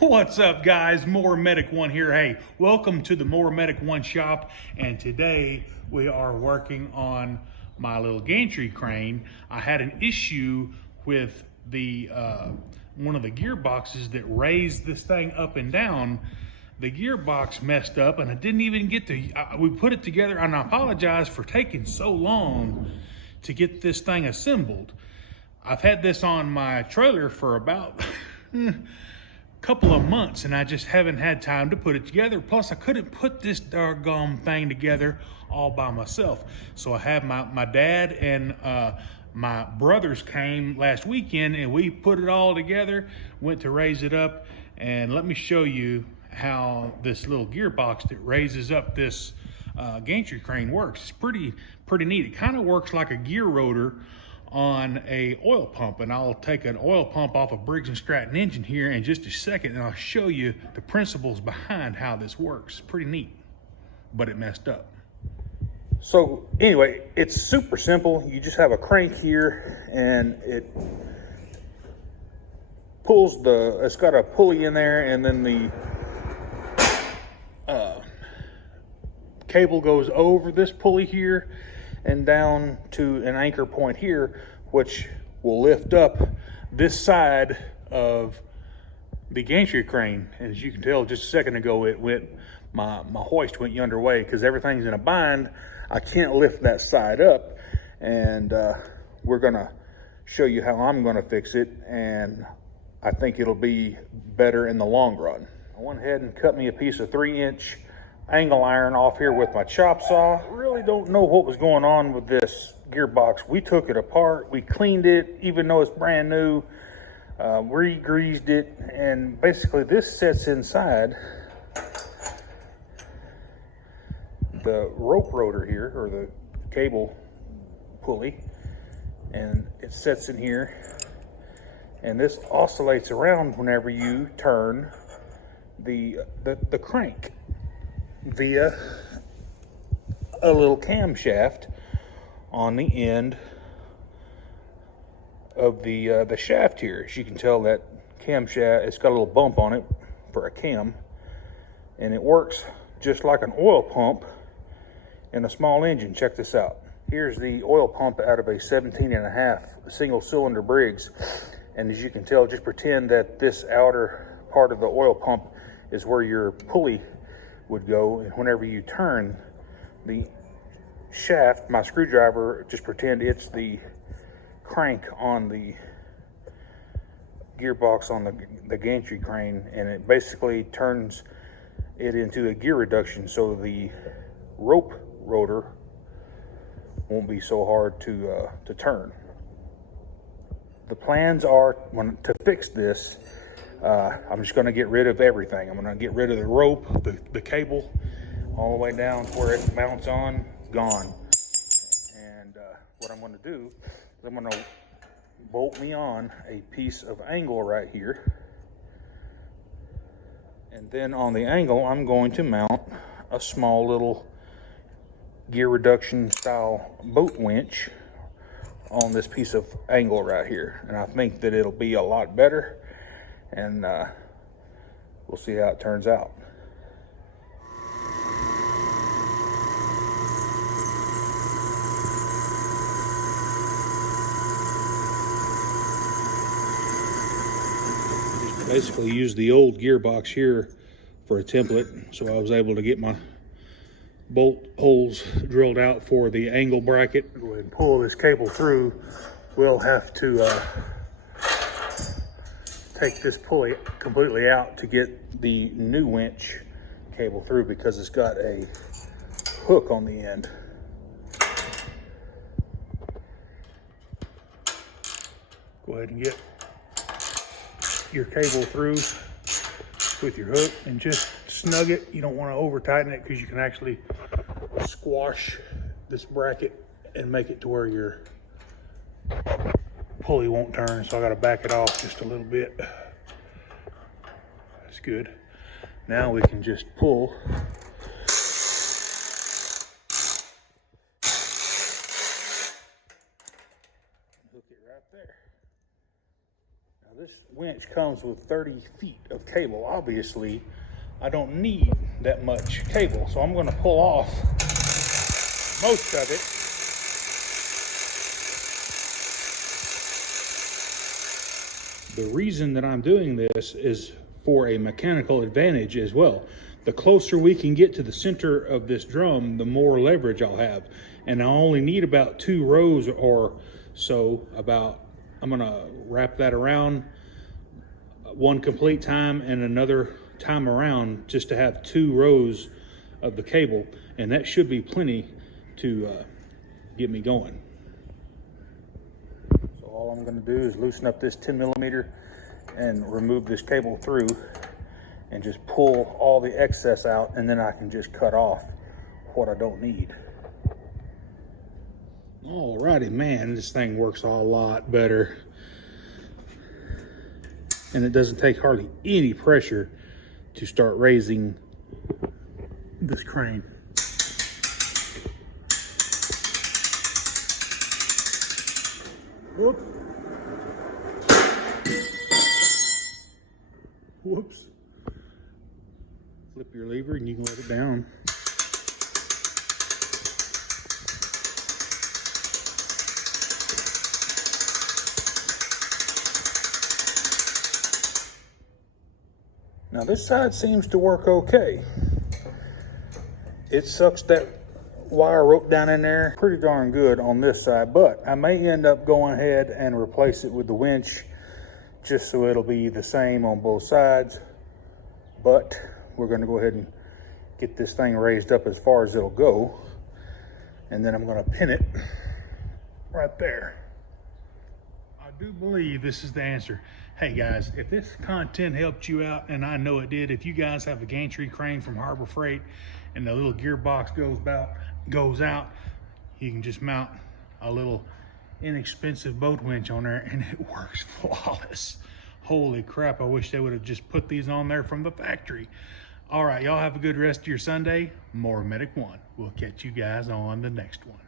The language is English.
What's up, guys? More Medic One here. Hey, welcome to the More Medic One shop. And today we are working on my little gantry crane. I had an issue with the one of the gearboxes that raised this thing up and down. The gearbox messed up, and I didn't even get to. We put it together, and I apologize for taking so long to get this thing assembled. I've had this on my trailer for about couple of months, and I just haven't had time to put it together. Plus, I couldn't put this doggone thing together all by myself. So I had my dad and my brothers came last weekend, and we put it all together, went to raise it up. And let me show you how this little gearbox that raises up this gantry crane works. It's pretty neat. It kind of works like a gear rotor on a oil pump, and I'll take an oil pump off a Briggs & Stratton engine here in just a second, and I'll show you the principles behind how this works. Pretty neat, but it messed up. So anyway, it's super simple. You just have a crank here, and it pulls it's got a pulley in there, and then the cable goes over this pulley here and down to an anchor point here, which will lift up this side of the gantry crane. As you can tell, just a second ago, it went, my hoist went yonder way because everything's in a bind. I can't lift that side up, and we're gonna show you how I'm gonna fix it, and I think it'll be better in the long run. I went ahead and cut me a piece of 3-inch angle iron off here with my chop saw. Really don't know what was going on with this gearbox. We took it apart, we cleaned it, even though it's brand new, re-greased it, and basically this sits inside the rope rotor here, or the cable pulley, and it sits in here, and this oscillates around whenever you turn the crank via a little camshaft on the end of the shaft here. As you can tell, that camshaft, it's got a little bump on it for a cam, and it works just like an oil pump in a small engine. Check this out. Here's the oil pump out of a 17.5 single cylinder Briggs, and as you can tell, just pretend that this outer part of the oil pump is where your pulley would go, and whenever you turn the shaft, my screwdriver, just pretend it's the crank on the gearbox on the gantry crane, and it basically turns it into a gear reduction, so the rope rotor won't be so hard to turn. The plans are, to fix this, I'm just going to get rid of everything. I'm going to get rid of the rope, the cable, all the way down to where it mounts on, gone. And what I'm going to do is I'm going to bolt me on a piece of angle right here. And then on the angle, I'm going to mount a small little gear reduction style boat winch on this piece of angle right here. And I think that it'll be a lot better, and we'll see how it turns out. Basically use the old gearbox here for a template, so I was able to get my bolt holes drilled out for the angle bracket. Go ahead and pull this cable through. We'll have to take this pulley completely out to get the new winch cable through, because it's got a hook on the end. Go ahead and get your cable through with your hook and just snug it. You don't want to over tighten it, because you can actually squash this bracket and make it to where your pulley won't turn. So I got to back it off just a little bit. That's good. Now we can just pull. Hook it right there. Now this winch comes with 30 feet of cable. Obviously, I don't need that much cable, so I'm gonna pull off most of it. The reason that I'm doing this is for a mechanical advantage as well. The closer we can get to the center of this drum, the more leverage I'll have. And I only need about 2 rows or so. I'm gonna wrap that around one complete time and another time around just to have 2 rows of the cable. And that should be plenty to get me going. So all I'm gonna do is loosen up this 10 millimeter and remove this cable through and just pull all the excess out, and then I can just cut off what I don't need. Alrighty, man, this thing works a lot better. And it doesn't take hardly any pressure to start raising this crane. Whoop. Whoops. Flip your lever and you can let it down. Now this side seems to work okay. It sucks that wire rope down in there pretty darn good on this side, but I may end up going ahead and replace it with the winch just so it'll be the same on both sides. But we're going to go ahead and get this thing raised up as far as it'll go, and then I'm going to pin it right there. I do believe this is the answer. Hey guys, if this content helped you out, and I know it did, if you guys have a gantry crane from Harbor Freight and the little gearbox goes out, you can just mount a little inexpensive boat winch on there and it works flawless. Holy crap, I wish they would have just put these on there from the factory. All right, y'all have a good rest of your Sunday. More Medic One. We'll catch you guys on the next one.